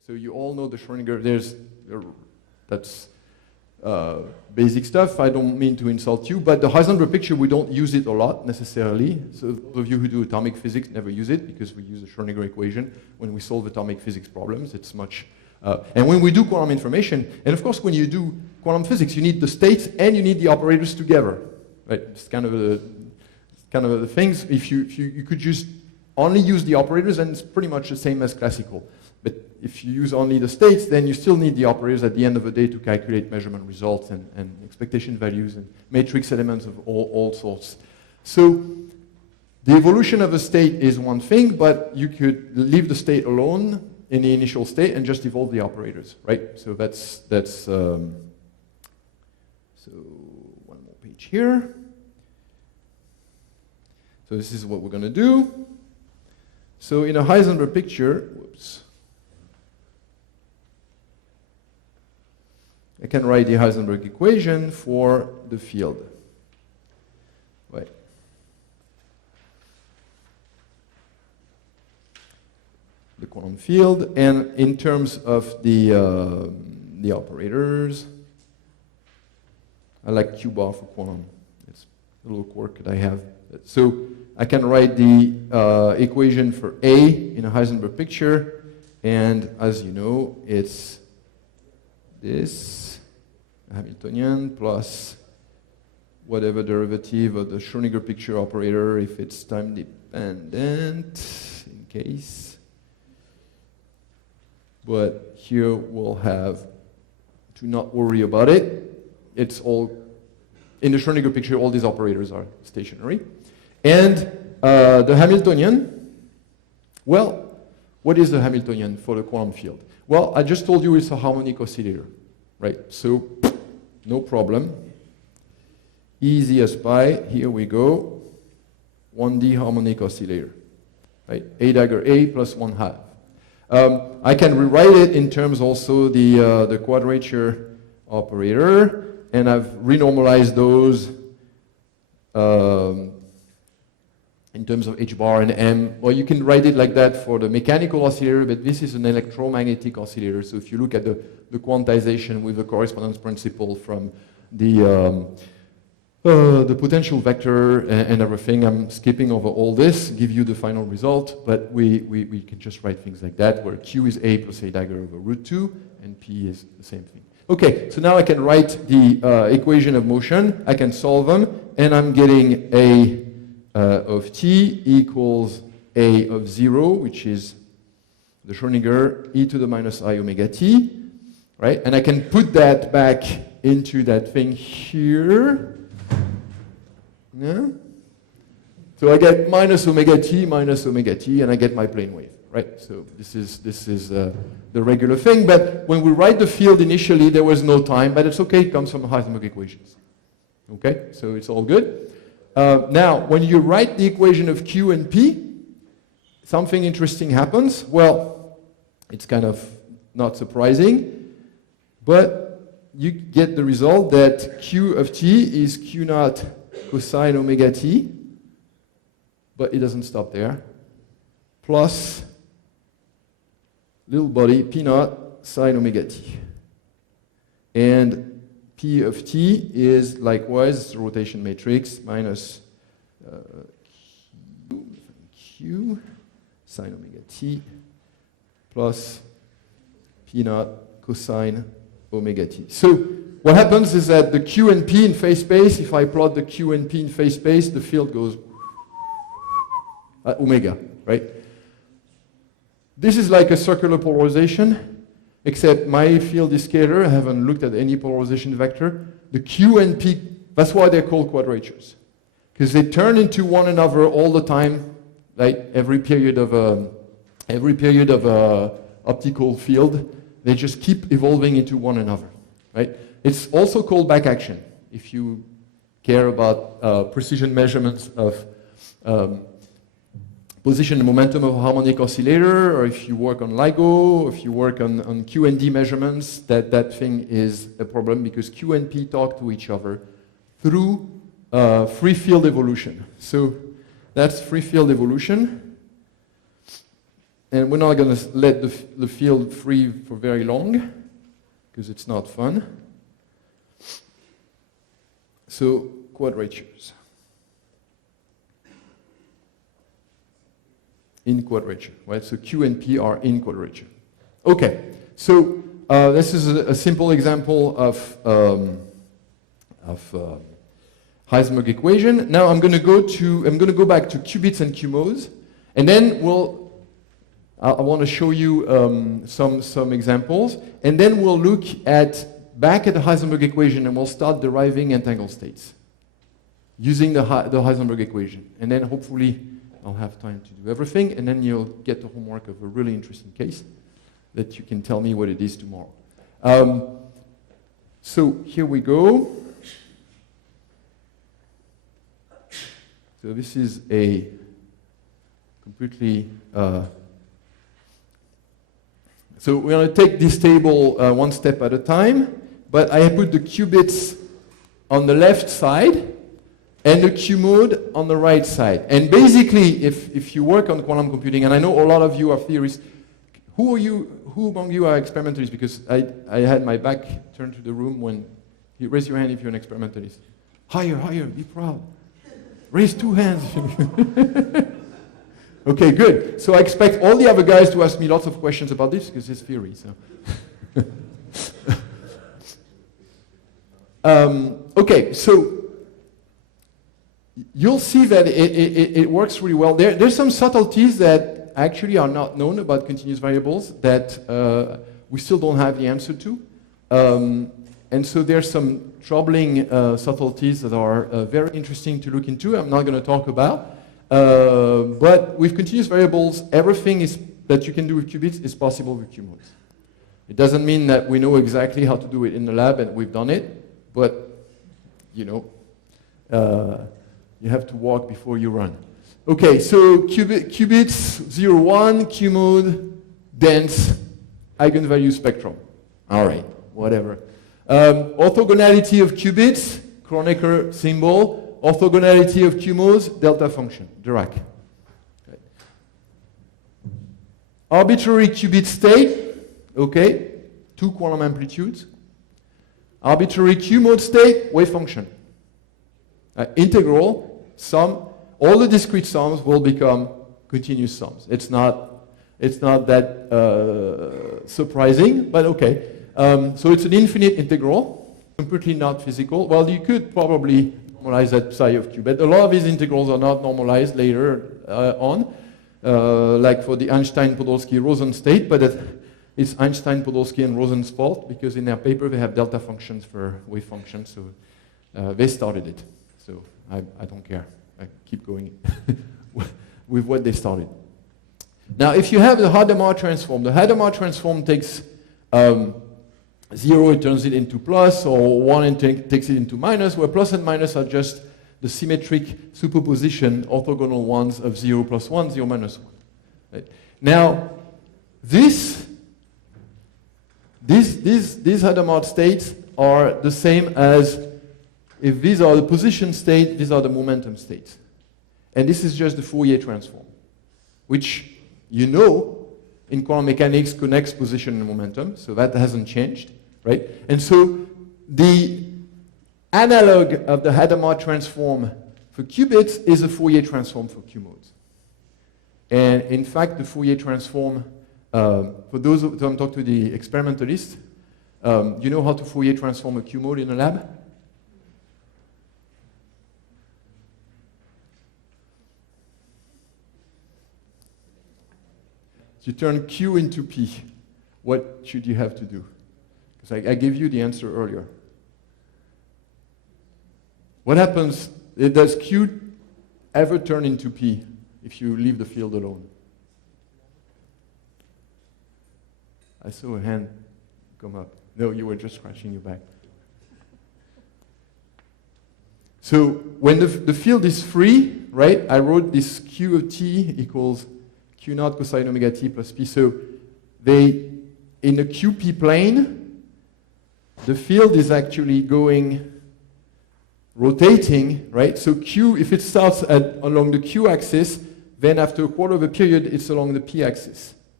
So you all know the Schrödinger, that's basic stuff. I don't mean to insult you, but the Heisenberg picture, we don't use it a lot necessarily. So those of you who do atomic physics never use it because we use the Schrödinger equation when we solve atomic physics problems. It's much, and when we do quantum information, and of course when you do quantum physics, you need the states and you need the operators together, right? It's kind of the things. If you could just only use the operators, and it's pretty much the same as classical. But if you use only the states, then you still need the operators at the end of the day to calculate measurement results and expectation values and matrix elements of all sorts. So the evolution of a state is one thing, but you could leave the state alone in the initial state and just evolve the operators, right? So so one more page here. So this is what we're going to do. So in a Heisenberg picture, whoops. I can write the Heisenberg equation for the field. Right. The quantum field, and in terms of the operators, I like Q bar for quantum. It's a little quirk that I have. So I can write the equation for A in a Heisenberg picture, and as you know, it's this Hamiltonian plus whatever derivative of the Schrödinger picture operator if it's time dependent, in case. But here we'll have to not worry about it. It's all, in the Schrödinger picture, all these operators are stationary. And the Hamiltonian, well, what is the Hamiltonian for the quantum field? Well, I just told you it's a harmonic oscillator, right? So, no problem. Easy as pie. Here we go. 1D harmonic oscillator, right? A dagger A plus 1/2. I can rewrite it in terms also the quadrature operator, and I've renormalized those in terms of H bar and M. Or you can write it like that for the mechanical oscillator, but this is an electromagnetic oscillator. So if you look at the quantization with the correspondence principle from the potential vector and everything, I'm skipping over all this, give you the final result, but we can just write things like that, where Q is A plus A dagger over √2, and P is the same thing. Okay, so now I can write the equation of motion, I can solve them, and I'm getting A of t equals A of 0, which is the Schrödinger e to the minus I omega t, right? And I can put that back into that thing here. Yeah? So I get minus omega t, and I get my plane wave, right? So this is the regular thing, but when we write the field initially, there was no time, but it's okay, it comes from Heisenberg equations. Okay, so it's all good. Now, when you write the equation of Q and P, something interesting happens. Well, it's kind of not surprising, but you get the result that Q of T is Q naught cosine omega t, but it doesn't stop there, plus little body P naught sine omega t. And P of t is likewise the rotation matrix minus Q sine omega t plus P naught cosine omega t. So what happens is that the Q and P in phase space, if I plot the Q and P in phase space, the field goes at omega, right? This is like a circular polarization, except my field is scalar. I haven't looked at any polarization vector. The Q and P, that's why they're called quadratures, because they turn into one another all the time, like every period of optical field, they just keep evolving into one another, right? It's also called back action, if you care about precision measurements of position and momentum of a harmonic oscillator, or if you work on LIGO, if you work on Q and D measurements, that thing is a problem because Q and P talk to each other through free field evolution. So that's free field evolution. And we're not going to let the field free for very long, because it's not fun. So, quadratures. In quadrature, right? So Q and P are in quadrature. Okay, so this is a simple example of Heisenberg equation. Now I'm going to go back to qubits and qmodes, and then I want to show you some examples, and then we'll look back at the Heisenberg equation, and we'll start deriving entangled states using the Heisenberg equation, and then hopefully I'll have time to do everything, and then you'll get the homework of a really interesting case that you can tell me what it is tomorrow. So here we go. So this is a completely... so we're going to take this table one step at a time, but I put the qubits on the left side and the Q mode on the right side. And basically, if you work on quantum computing, and I know a lot of you are theorists, who among you are experimentalists? Because I had my back turned to the room when you raise your hand if you're an experimentalist. Higher, higher, be proud. Raise 2 hands. Okay, good. So I expect all the other guys to ask me lots of questions about this because it's theory. So. Okay, so you'll see that it works really well. There's some subtleties that actually are not known about continuous variables that we still don't have the answer to. And so there's some troubling subtleties that are very interesting to look into. I'm not going to talk about. But with continuous variables, everything that you can do with qubits is possible with qmodes. It doesn't mean that we know exactly how to do it in the lab and we've done it, but you know, you have to walk before you run. Okay, so qubits 0, 1, qmode, dense, eigenvalue spectrum. All right, whatever. Orthogonality of qubits, Kronecker symbol. Orthogonality of qmodes, delta function, Dirac. Okay. Arbitrary qubit state, okay, 2 quantum amplitudes. Arbitrary qmode state, wave function. Integral, sum, all the discrete sums will become continuous sums. It's not that surprising, but okay. So it's an infinite integral, completely not physical. Well, you could probably normalize that psi of q, but a lot of these integrals are not normalized later on, like for the Einstein-Podolsky-Rosen state, but it's Einstein, Podolsky, and Rosen's fault, because in their paper they have delta functions for wave functions, so they started it. So I don't care. I keep going with what they started. Now, if you have the Hadamard transform, the Hadamard transform takes 0, it turns it into plus, or 1 and takes it into minus, where plus and minus are just the symmetric superposition, orthogonal ones of 0 plus 1, 0 minus 1. Right? Now, these Hadamard states are the same as, if these are the position state, these are the momentum states. And this is just the Fourier transform, which you know in quantum mechanics connects position and momentum, so that hasn't changed, right? And so the analog of the Hadamard transform for qubits is a Fourier transform for qmodes. And in fact, the Fourier transform, for those who don't talk to the experimentalists, you know how to Fourier transform a qmode in a lab? You turn Q into P. What should you have to do? Because I gave you the answer earlier. What happens, does Q ever turn into P if you leave the field alone? I saw a hand come up. No, you were just scratching your back. So when the field is free, right, I wrote this Q of T equals Q naught cosine omega t plus P. So in the QP plane, the field is actually rotating, right? So Q, if it starts along the Q axis, then after a quarter of a period, it's along the P axis.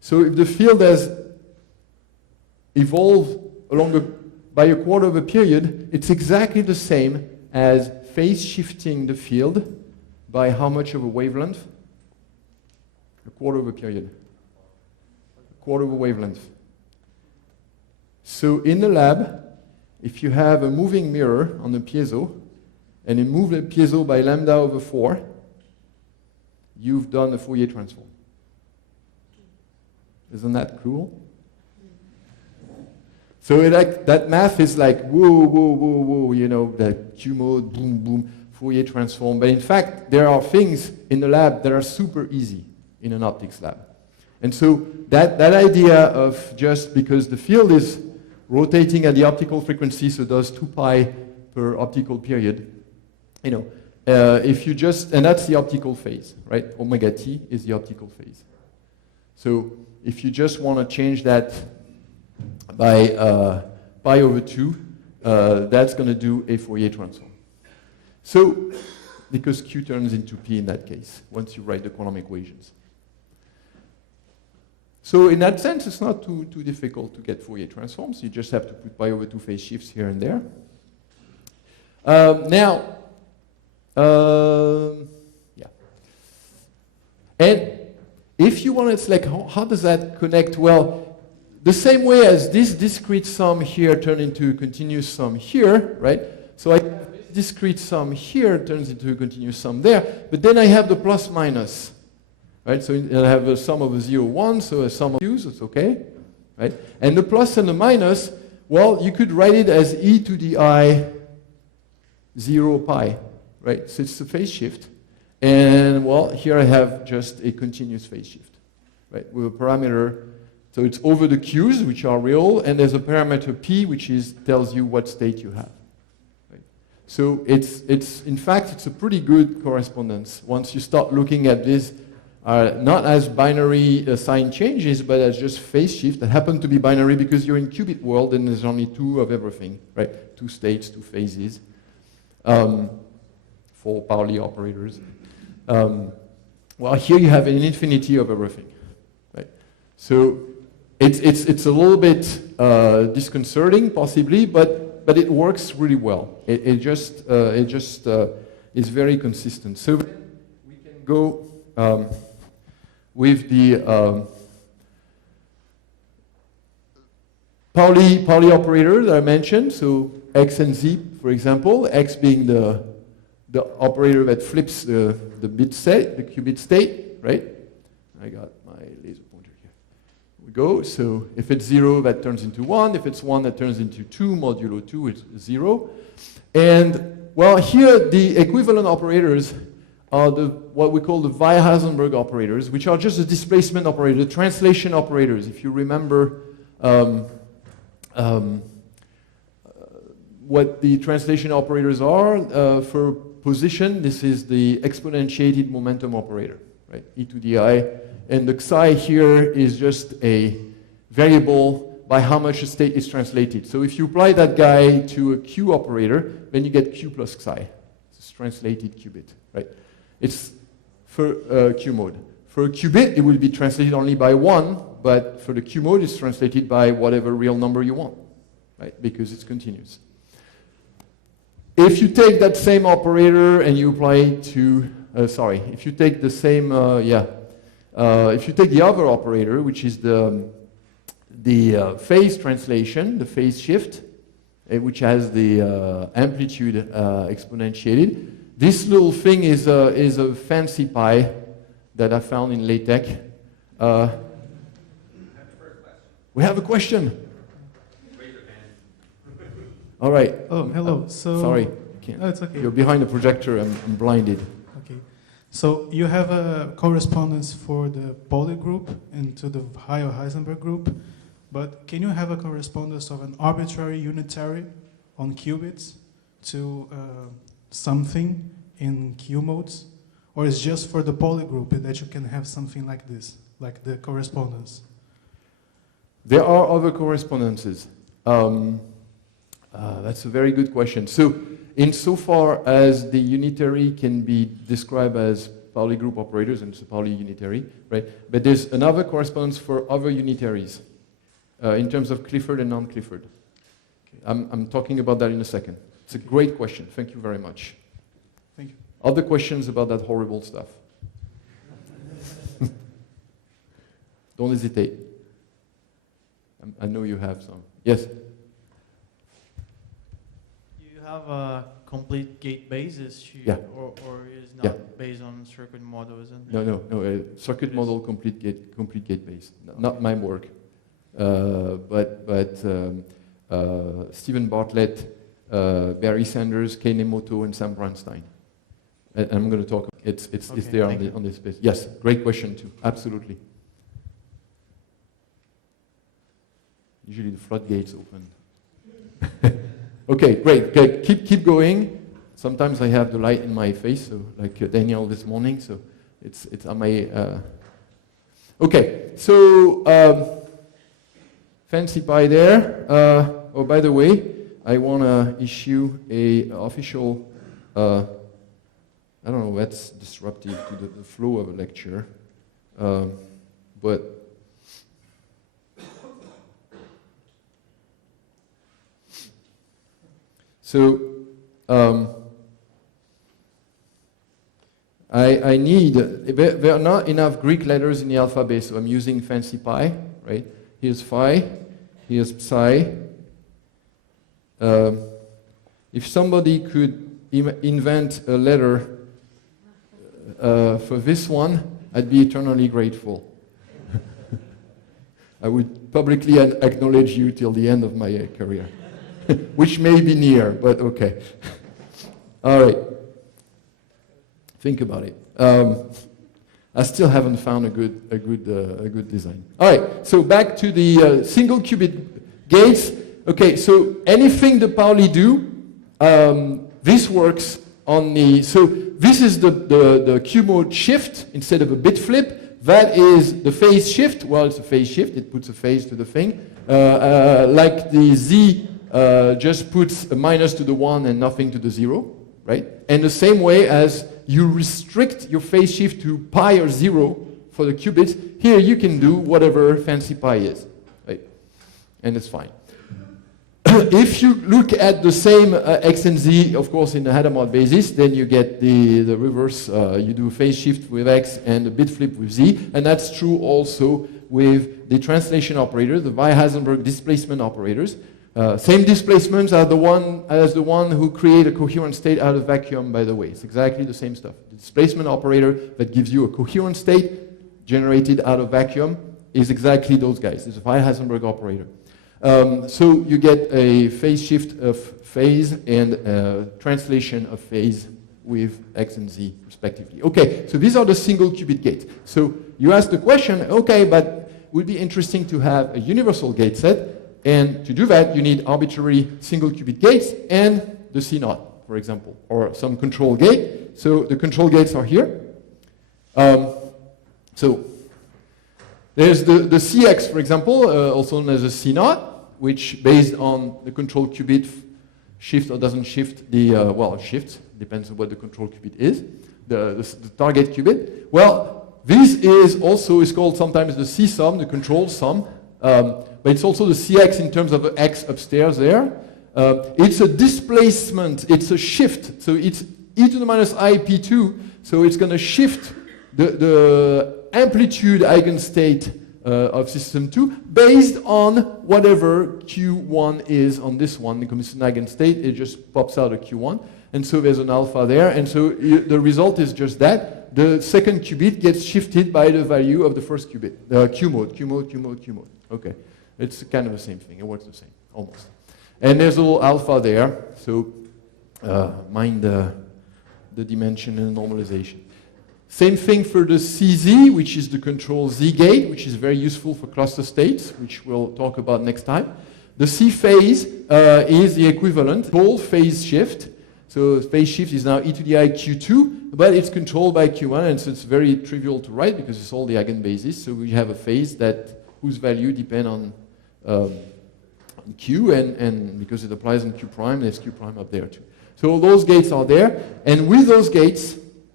So if the field has evolved by a quarter of a period, it's exactly the same as phase shifting the field by how much of a wavelength? A quarter of a period. A quarter of a wavelength. So in the lab, if you have a moving mirror on the piezo, and you move the piezo by lambda over 4, you've done a Fourier transform. Isn't that cool? So that math is like, whoa, whoa, whoa, whoa, you know, the Q mode, boom, boom, Fourier transform. But in fact, there are things in the lab that are super easy in an optics lab. And so that idea of just because the field is rotating at the optical frequency, so does 2 pi per optical period, you know, if you just, and that's the optical phase, right? Omega t is the optical phase. So if you just want to change that by pi over 2, that's going to do a Fourier transform. So, because Q turns into P in that case, once you write the quantum equations. So in that sense, it's not too difficult to get Fourier transforms. You just have to put pi over 2 phase shifts here and there. Yeah. And if you want to, it's like, how does that connect? Well, the same way as this discrete sum here turned into a continuous sum here, right? So I have this discrete sum here turns into a continuous sum there, but then I have the plus minus, right? So I have a sum of a 0, 1, so a sum of q's, it's okay, right? And the plus and the minus, well, you could write it as e to the I 0 pi, right? So it's a phase shift. And, well, here I have just a continuous phase shift, right? With a parameter. So it's over the q's, which are real, and there's a parameter p, which tells you what state you have. Right? So in fact, it's a pretty good correspondence once you start looking at this, not as binary sign changes, but as just phase shift that happen to be binary because you're in qubit world and there's only 2 of everything, right? 2 states, 2 phases, for Pauli operators. Well, here you have an infinity of everything, right? So it's a little bit disconcerting, possibly, but it works really well. It just is very consistent. So we can go with the Pauli operator that I mentioned. So x and z, for example, x being the operator that flips the bit state, the qubit state, right? I got my laser pointer here. Here we go. So if it's 0, that turns into 1. If it's 1, that turns into 2. Modulo 2 is 0. And, well, here the equivalent operators are what we call the Heisenberg operators, which are just the displacement operator, the translation operators. If you remember what the translation operators are for position, this is the exponentiated momentum operator, right? E to the I. And the psi here is just a variable by how much a state is translated. So if you apply that guy to a Q operator, then you get Q plus psi. It's translated qubit, right? It's for Q mode. For a qubit, it will be translated only by 1, but for the Q mode, it's translated by whatever real number you want, right? Because it's continuous. If you take that same operator and you apply it to, if you take the same, if you take the other operator, which is the phase translation, the phase shift, which has the amplitude exponentiated, this little thing is a fancy pi that I found in LaTeX. We have a question. All right. Oh, hello. Sorry. No, it's okay. You're behind the projector. I'm blinded. Okay. So you have a correspondence for the Pauli group and to the higher Heisenberg group, but can you have a correspondence of an arbitrary unitary on qubits to something in Q modes? Or is just for the Pauli group that you can have something like this, like the correspondence? There are other correspondences. That's a very good question. So, insofar as the unitary can be described as Pauli group operators, and it's a Pauli unitary, right? But there's another correspondence for other unitaries in terms of Clifford and non-Clifford. I'm talking about that in a second. It's a great question. Thank you very much. Thank you. Other questions about that horrible stuff? Don't hesitate. I know you have some. Yes? You have a complete gate basis, Yeah. or is not based on circuit model, isn't it? No. Circuit model, complete gate base. Not my work. But Stephen Bartlett, Barry Sanders, Kei Nemoto, and Sam Bronstein. And I'm going to talk. It's there on this page. Yes, great question too. Absolutely. Usually the floodgates open. Okay, great. Okay, keep going. Sometimes I have the light in my face, so like Daniel this morning. So it's on my. Okay, so fancy pie there. Oh, by the way, I want to issue a official. I don't know. That's disruptive to the flow of a lecture, but. So I need, there are not enough Greek letters in the alphabet, so I'm using fancy pi, right? Here's phi, here's psi. If somebody could invent a letter for this one, I'd be eternally grateful. I would publicly acknowledge you till the end of my career. Which may be near, but okay. All right. Think about it. I still haven't found a good design. All right. So back to the single qubit gates. Okay. So anything the Pauli do, this works on the. So this is the Q mode shift instead of a bit flip. That is the phase shift. Well, it's a phase shift. It puts a phase to the thing. Like the Z. Just puts a minus to the 1 and nothing to the 0, right? And the same way as you restrict your phase shift to pi or 0 for the qubits, here you can do whatever fancy pi is, right? And it's fine. If you look at the same X and Z, of course, in the Hadamard basis, then you get the reverse. You do phase shift with X and a bit flip with Z, and that's true also with the translation operators, the Heisenberg displacement operators. Same displacements are the one who create a coherent state out of vacuum, by the way. It's exactly the same stuff. The displacement operator that gives you a coherent state generated out of vacuum is exactly those guys. It's a Heisenberg operator. So you get a phase shift of phase and translation of phase with X and Z respectively. Okay, so these are the single qubit gates. So you ask the question, okay, but it would be interesting to have a universal gate set. And to do that, you need arbitrary single qubit gates and the C0, for example, or some control gate. So the control gates are here. So there's the CX, for example, also known as a C0, which based on the control qubit shift or doesn't shift the, well, it shifts, depends on what the control qubit is, the target qubit. Well, this is called sometimes the C-sum, the control sum. But it's also the CX in terms of the X upstairs there. It's a displacement, it's a shift. So it's e to the minus I P2. So it's going to shift the amplitude eigenstate of system 2 based on whatever Q1 is on this one. Because it's an eigenstate, it just pops out a Q1. And so there's an alpha there. And so the result is just that. The second qubit gets shifted by the value of the first qubit. Q mode. Okay. It's kind of the same thing. It works the same, almost. And there's a little alpha there, so mind the dimension and normalization. Same thing for the CZ, which is the control Z gate, which is very useful for cluster states, which we'll talk about next time. The C phase is the equivalent whole phase shift. So phase shift is now e to the I Q2, but it's controlled by Q1, and so it's very trivial to write because it's all the eigenbases. So we have a phase whose value depend on Q, and because it applies on Q prime, there's Q prime up there too. So those gates are there, and with those gates,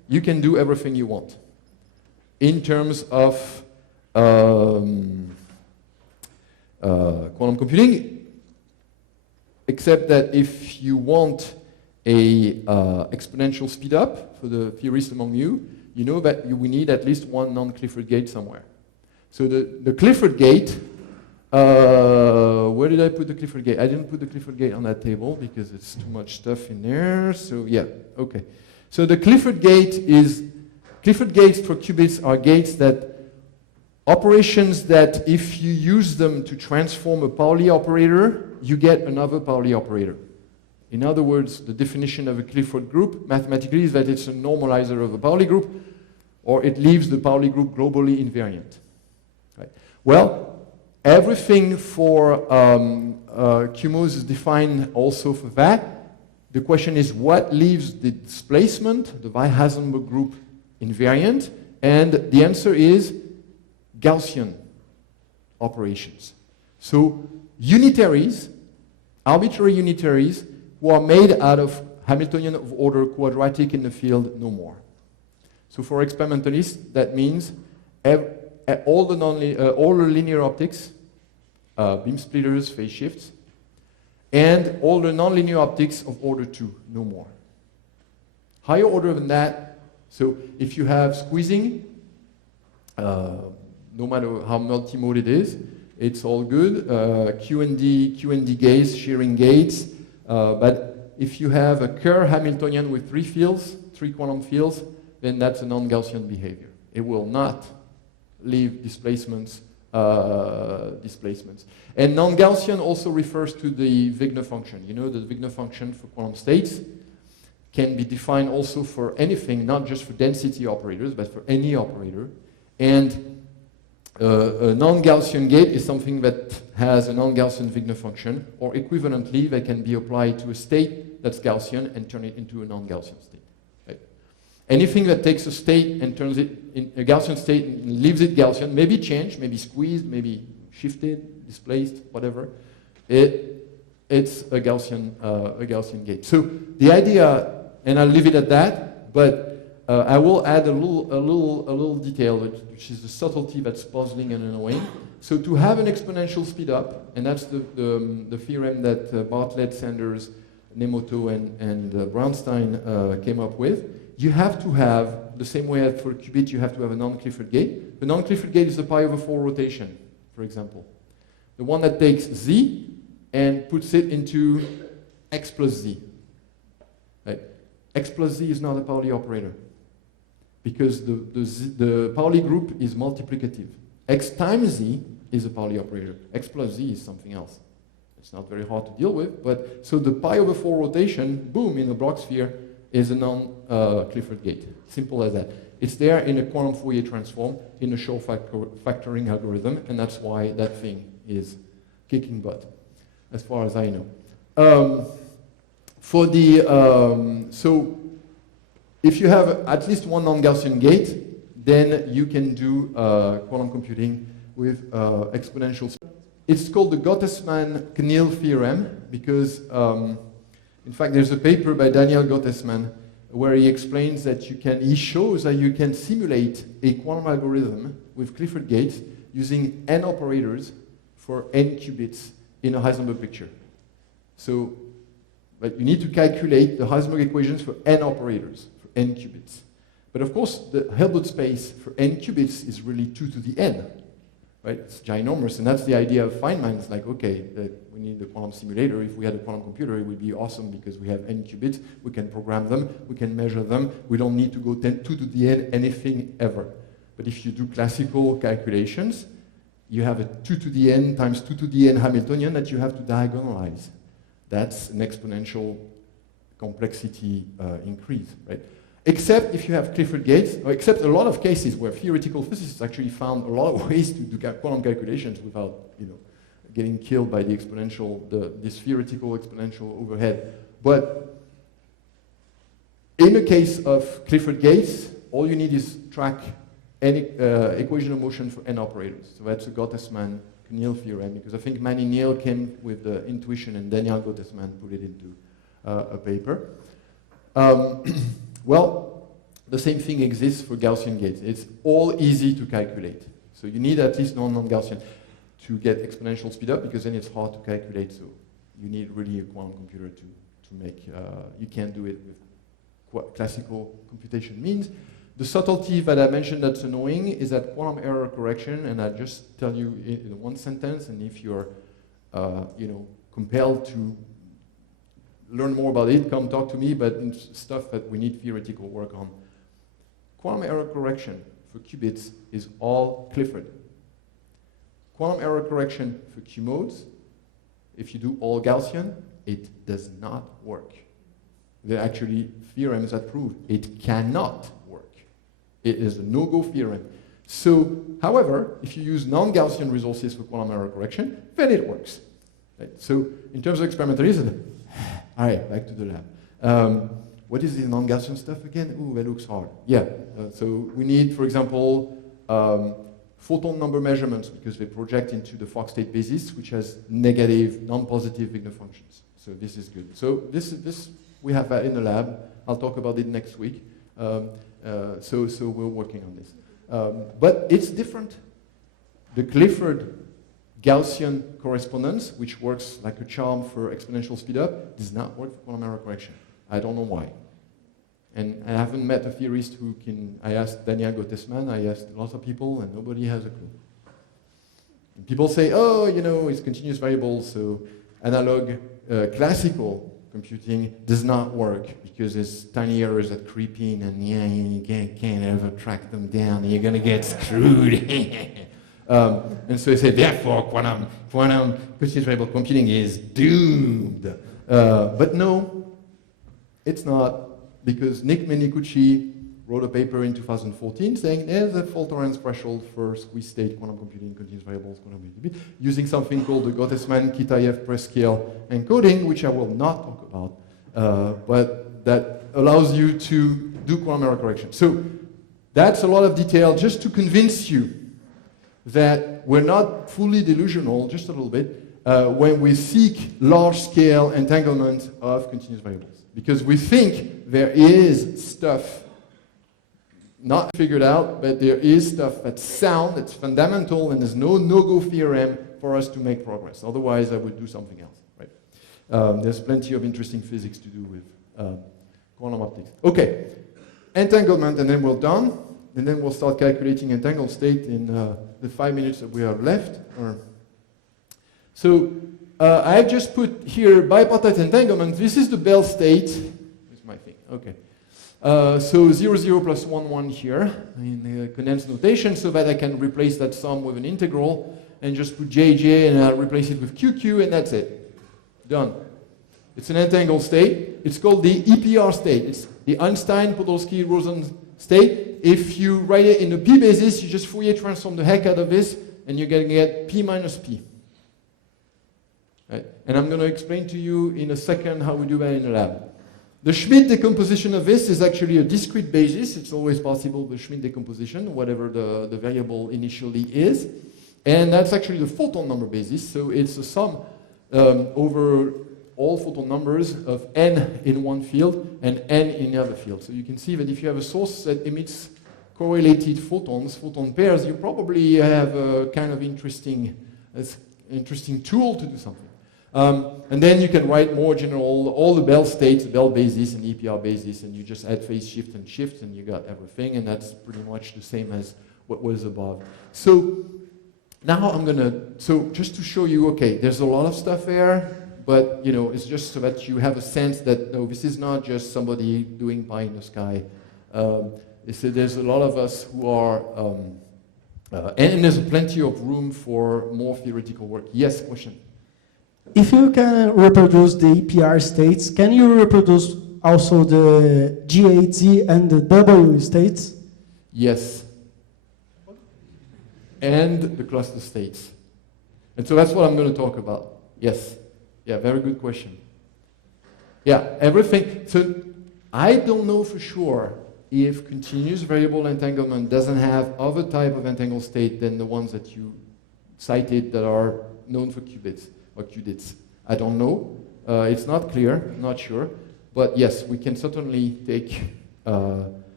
you can do everything you want in terms of quantum computing, except that if you want a exponential speed up for the theorists among you, you know that we need at least one non-Clifford gate somewhere. So the Clifford gate, where did I put the Clifford gate? I didn't put the Clifford gate on that table because it's too much stuff in there. So yeah, okay. So the Clifford gates for qubits are gates that operations that if you use them to transform a Pauli operator, you get another Pauli operator. In other words, the definition of a Clifford group mathematically is that it's a normalizer of a Pauli group, or it leaves the Pauli group globally invariant. Right? Well, everything for QMOS is defined also for that. The question is what leaves the displacement, the Heisenberg group, invariant? And the answer is Gaussian operations. So unitaries, arbitrary unitaries, who are made out of Hamiltonian of order quadratic in the field, no more. So for experimentalists, that means all the linear optics, beam splitters, phase shifts, and all the nonlinear optics of order 2, no more. Higher order than that, so if you have squeezing, no matter how multimode it is, it's all good. QND gates, shearing gates, but if you have a Kerr Hamiltonian with 3 fields, 3 quantum fields, then that's a non-Gaussian behavior. It will not leave displacements. And non-Gaussian also refers to the Wigner function. You know, the Wigner function for quantum states can be defined also for anything, not just for density operators, but for any operator. And a non-Gaussian gate is something that has a non-Gaussian Wigner function, or equivalently, that can be applied to a state that's Gaussian and turn it into a non-Gaussian state. Right? Anything that takes a state and turns it in a Gaussian state and leaves it Gaussian, maybe changed, maybe squeezed, maybe shifted, displaced, whatever, it's a Gaussian gate. So the idea, and I'll leave it at that, but I will add a little detail, which is the subtlety that's puzzling and annoying. So to have an exponential speed up, and that's the theorem that Bartlett, Sanders, Nemoto, and Brownstein came up with, you have to have, the same way as for a qubit, you have to have a non-Clifford gate. The non-Clifford gate is the pi over 4 rotation, for example. The one that takes z and puts it into x plus z. Right? X plus z is not a Pauli operator, because the Pauli group is multiplicative. X times z is a Pauli operator. X plus z is something else. It's not very hard to deal with, but so the pi over 4 rotation, boom, in a Bloch sphere is a non-Clifford gate. Simple as that. It's there in a quantum Fourier transform in a Shor factoring algorithm, and that's why that thing is kicking butt, as far as I know. So if you have at least one non-Gaussian gate, then you can do quantum computing with exponential. It's called the Gottesman-Kneel theorem because, in fact, there's a paper by Daniel Gottesman where he explains that he shows that you can simulate a quantum algorithm with Clifford gates using n operators for n qubits in a Heisenberg picture. So, but you need to calculate the Heisenberg equations for n operators, for n qubits. But of course, the Hilbert space for n qubits is really 2 to the n. Right? It's ginormous, and that's the idea of Feynman. It's like, okay, we need a quantum simulator. If we had a quantum computer, it would be awesome because we have n qubits, we can program them, we can measure them, we don't need to go 2 to the n anything ever. But if you do classical calculations, you have a 2 to the n times 2 to the n Hamiltonian that you have to diagonalize. That's an exponential complexity increase, right? Except if you have Clifford gates, or except a lot of cases where theoretical physicists actually found a lot of ways to do quantum calculations without, getting killed by the exponential, this theoretical exponential overhead. But in the case of Clifford gates, all you need is track any equation of motion for n operators. So that's a Gottesman-Kneel theorem, because I think Manny Neal came with the intuition and Daniel Gottesman put it into a paper. Well, The same thing exists for Gaussian gates. It's all easy to calculate. So you need at least non-Gaussian to get exponential speed up, because then it's hard to calculate. So you need really a quantum computer to make, you can't do it with classical computation means. The subtlety that I mentioned that's annoying is that quantum error correction, and I'll just tell you in one sentence, and if you're compelled to learn more about it, come talk to me, but it's stuff that we need theoretical work on. Quantum error correction for qubits is all Clifford. Quantum error correction for Q modes, if you do all Gaussian, it does not work. There are actually theorems that prove it cannot work. It is a no-go theorem. So, however, if you use non-Gaussian resources for quantum error correction, then it works. Right? So, in terms of experimentalism, all right, back to the lab. What is the non-Gaussian stuff again? Ooh, that looks hard. Yeah, so we need, for example, photon number measurements, because they project into the Fock state basis, which has negative, non-positive Wigner functions. So this is good. So this we have that in the lab. I'll talk about it next week. So we're working on this. But it's different. The Clifford Gaussian correspondence, which works like a charm for exponential speed up, does not work for quantum error correction. I don't know why. And I haven't met a theorist who can. I asked Daniel Gottesman, I asked lots of people, and nobody has a clue. And people say, oh, it's continuous variables, so analog classical computing does not work because there's tiny errors that creep in, and you can't ever track them down, and you're going to get screwed. And so they say, therefore, quantum continuous variable computing is doomed. But no, it's not, because Nick Menicucci wrote a paper in 2014 saying there's a fault tolerance threshold for squeeze state quantum computing, continuous variables, using something called the Gottesman-Kitaev press-scale encoding, which I will not talk about, but that allows you to do quantum error correction. So that's a lot of detail just to convince you that we're not fully delusional, just a little bit, when we seek large-scale entanglement of continuous variables. Because we think there is stuff not figured out, but there is stuff that's sound, that's fundamental, and there's no-go theorem for us to make progress. Otherwise, I would do something else, right? There's plenty of interesting physics to do with quantum optics. Okay, entanglement, and then we're done. And then we'll start calculating entangled state in the 5 minutes that we have left. So I've just put here bipartite entanglement. This is the Bell state. Here's my thing. Okay. So 0, 0 plus 1, 1 here in the condensed notation, so that I can replace that sum with an integral and just put JJ, and I'll replace it with QQ, and that's it. Done. It's an entangled state. It's called the EPR state. It's the Einstein-Podolsky-Rosen state. If you write it in a P basis, you just Fourier transform the heck out of this, and you're going to get P minus P. Right? And I'm going to explain to you in a second how we do that in the lab. The Schmidt decomposition of this is actually a discrete basis. It's always possible, the Schmidt decomposition, whatever the variable initially is. And that's actually the photon number basis. So it's a sum over all photon numbers of n in one field and n in the other field. So you can see that if you have a source that emits correlated photons, photon pairs, you probably have a kind of interesting tool to do something. And then you can write more general, all the Bell states, the Bell basis and EPR basis, and you just add phase shift, and you got everything, and that's pretty much the same as what was above. So now so just to show you, okay, there's a lot of stuff there, but it's just so that you have a sense that, no, this is not just somebody doing pie in the sky. There's a lot of us who are, and there's plenty of room for more theoretical work. Yes, question? If you can reproduce the EPR states, can you reproduce also the G8Z and the W states? Yes. And the cluster states. And so that's what I'm going to talk about. Yes. Yeah, very good question. Yeah, everything. So I don't know for sure if continuous variable entanglement doesn't have other type of entangled state than the ones that you cited that are known for qubits or qudits. I don't know. It's not clear, not sure. But yes, we can certainly take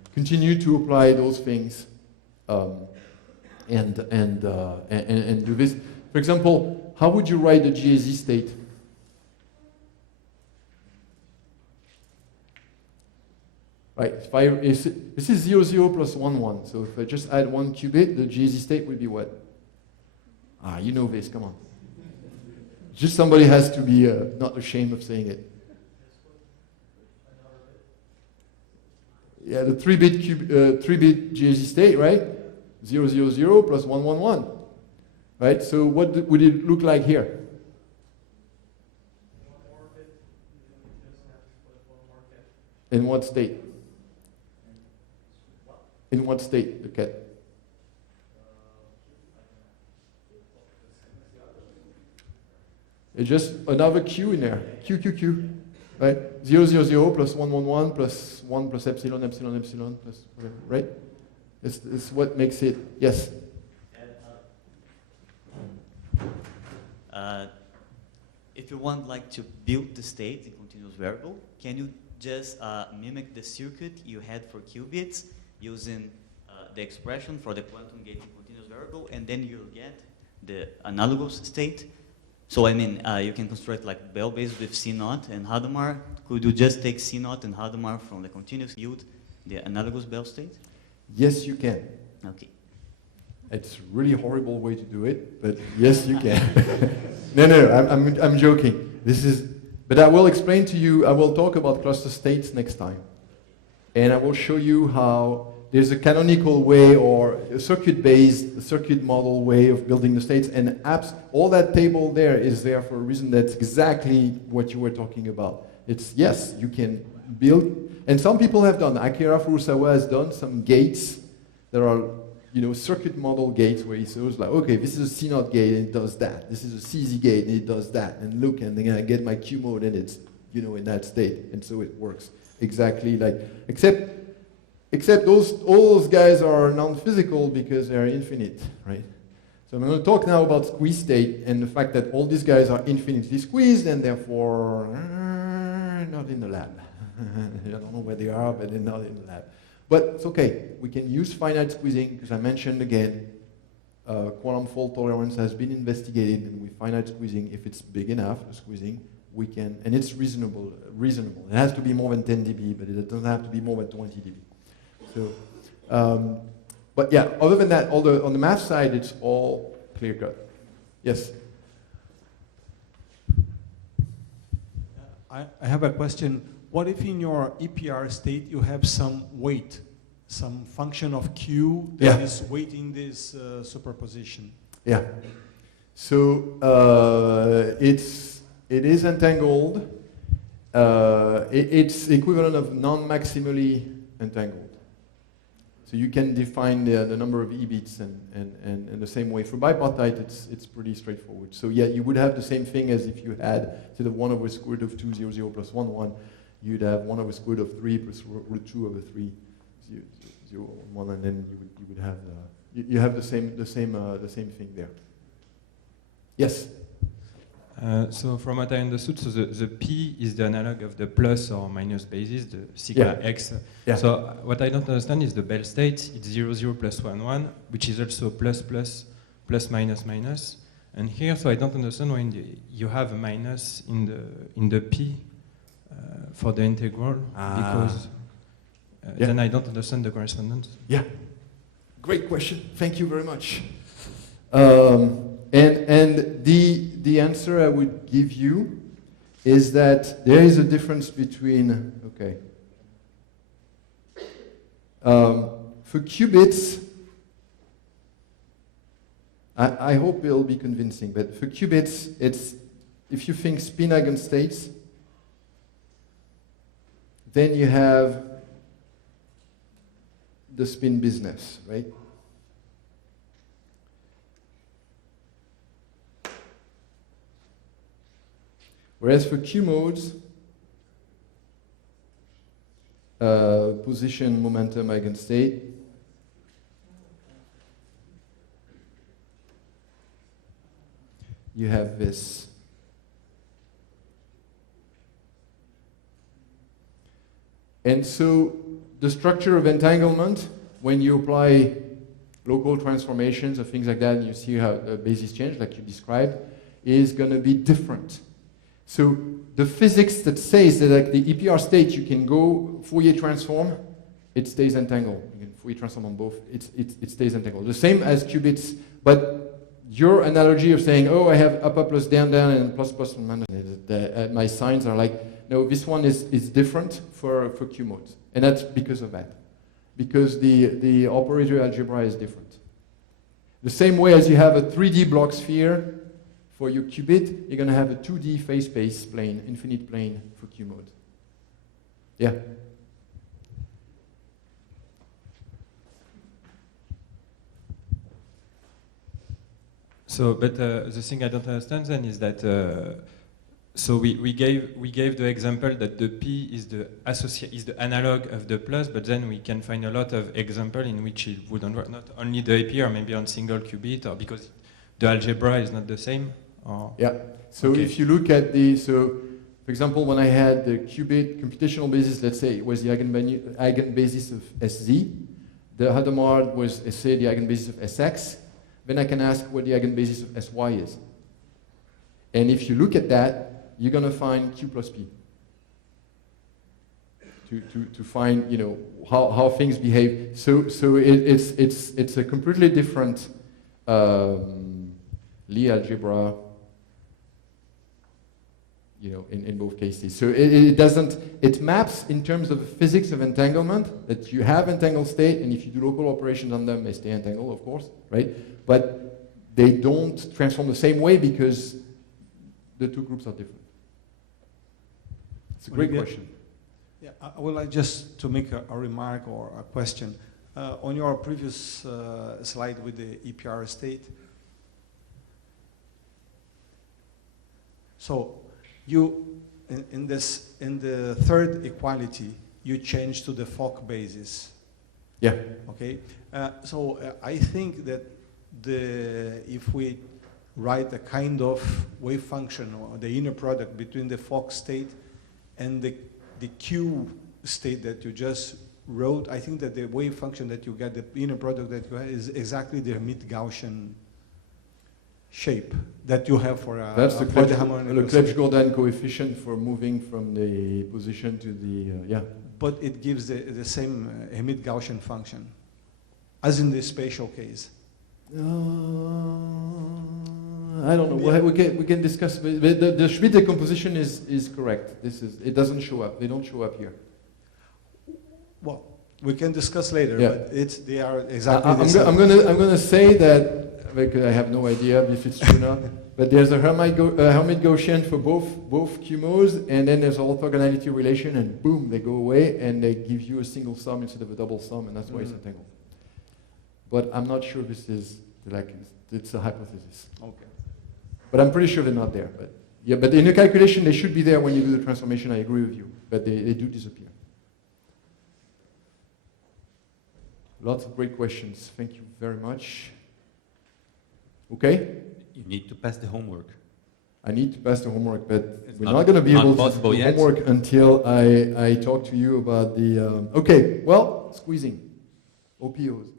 continue to apply those things and do this. For example, how would you write the GAZ state? Right, this is 0, 0 plus 1, 1. So if I just add 1 qubit, the GAZ state would be what? You know this, come on. Just somebody has to be not ashamed of saying it. Yeah, the 3-bit GAZ state, right? 0, 0, 0 plus 1, 1, 1. Right, so what would it look like here? In what state? In what state, the cat? It's just another Q in there. Q, Q, Q. Right? 0, 0, 0 plus 1, 1, 1 plus 1 plus epsilon, epsilon, epsilon plus whatever. Right? It's what makes it. Yes? If you want like to build the state in continuous variable, can you just mimic the circuit you had for qubits using the expression for the quantum gate in continuous variable, and then you'll get the analogous state? So I mean, you can construct like Bell based with C0 and Hadamard. Could you just take C0 and Hadamard from the continuous build the analogous Bell state? Yes, you can. Okay. It's a really horrible way to do it, but yes, you can. No, I'm joking. But I will explain to you, I will talk about cluster states next time. And I will show you how there's a canonical way or a circuit-based, circuit model way of building the states. And apps, all that table there is there for a reason. That's exactly what you were talking about. It's, yes, you can build, and some people have done. Akira Furusawa has done some gates that are, circuit model gates where he says like, okay, this is a C0 gate and it does that. This is a CZ gate and it does that. And look, and then I get my Q mode and it's, in that state. And so it works exactly like, except all those guys are non-physical because they're infinite, right? So I'm going to talk now about squeeze state and the fact that all these guys are infinitely squeezed and therefore not in the lab. I don't know where they are, but they're not in the lab. But it's okay. We can use finite squeezing because I mentioned again, quantum fault tolerance has been investigated, and with finite squeezing, if it's big enough, the squeezing, we can, and it's reasonable. It has to be more than 10 dB, but it doesn't have to be more than 20 dB. So, but yeah, other than that, on the math side, it's all clear cut. Yes? I have a question. What if in your EPR state you have some weight, some function of Q that is weighting this superposition? Yeah. So it is entangled. It's equivalent of non-maximally entangled. So you can define the number of E-bits and the same way. For bipartite, it's pretty straightforward. So yeah, you would have the same thing as if you had, instead of 1 over square root of 2, 0, 0 plus 1, 1, you'd have 1 over square root of 3 plus root 2 over 3, 0, 0, 1, and then you would have you have the same thing there. Yes? So from what I understood, so the P is the analog of the plus or minus basis, the sigma x. Yeah. So what I don't understand is the Bell state, it's 0, 0 plus 1, 1, which is also plus, plus, plus, minus, minus. And here, so I don't understand when you have a minus in the P for the integral, because then I don't understand the correspondence. Yeah. Great question. Thank you very much. And the answer I would give you is that there is a difference between, for qubits, I hope it'll be convincing, but for qubits, it's, if you think spin eigenstates, then you have the spin business, right? Whereas for Q modes, position, momentum, eigenstate, you have this. And so the structure of entanglement, when you apply local transformations or things like that, and you see how the basis change, like you described, is going to be different. So the physics that says that like the EPR state, you can go Fourier transform, it stays entangled. You can Fourier transform on both, it stays entangled. The same as qubits, but your analogy of saying, oh, I have upper plus down, and plus plus and minus, my signs are like, no, this one is different for Q modes. And that's because of that. Because the operator algebra is different. The same way as you have a 3D block sphere for your qubit, you're going to have a 2D phase space plane, infinite plane for Q mode. Yeah? So, but the thing I don't understand then is that so we gave the example that the P is the analog of the plus, but then we can find a lot of example in which it wouldn't work. Not only the APR, maybe on single qubit, or because the algebra is not the same. Or yeah. So okay. If you look at for example, when I had the qubit computational basis, let's say it was the eigenbasis of SZ, the Hadamard was, say, the eigenbasis of SX. Then I can ask what the eigenbasis of SY is. And if you look at that, you're going to find Q plus P. To find, you know, how things behave. So it's a completely different Lie algebra, you know, in both cases. So it maps in terms of physics of entanglement, that you have entangled state, and if you do local operations on them, they stay entangled, of course, right? But they don't transform the same way because the two groups are different. It's a great question. Yeah, I would like just to make a remark or a question. On your previous slide with the EPR state, so you in the third equality you change to the Fock basis. Yeah. Okay. So I think that if we write a kind of wave function or the inner product between the Fock state and the Q state that you just wrote, I think that the wave function that you get, the inner product that you have, is exactly the Hermite-Gaussian shape that you have for a that's the harmonic. Clebsch-Gordan coefficient for moving from the position to the yeah. But it gives the same Hermite-Gaussian function as in the spatial case. I don't know. Yeah. We can discuss. The Schmidt decomposition is correct. It doesn't show up. They don't show up here. Well, we can discuss later. Yeah. But they are exactly the same. I'm gonna say that because I have no idea if it's true or not. But there's a Hermite-Gaussian for both Q modes, and then there's an orthogonality relation, and boom, they go away, and they give you a single sum instead of a double sum, and that's why it's entangled. But I'm not sure this is like it's a hypothesis. Okay. But I'm pretty sure they're not there. But yeah, but in the calculation they should be there when you do the transformation. I agree with you, but they do disappear. Lots of great questions. Thank you very much. Okay. You need to pass the homework. I need to pass the homework, but It's we're not going to be able to do yet. homework until I talk to you about the. Okay. Well, squeezing, OPOs.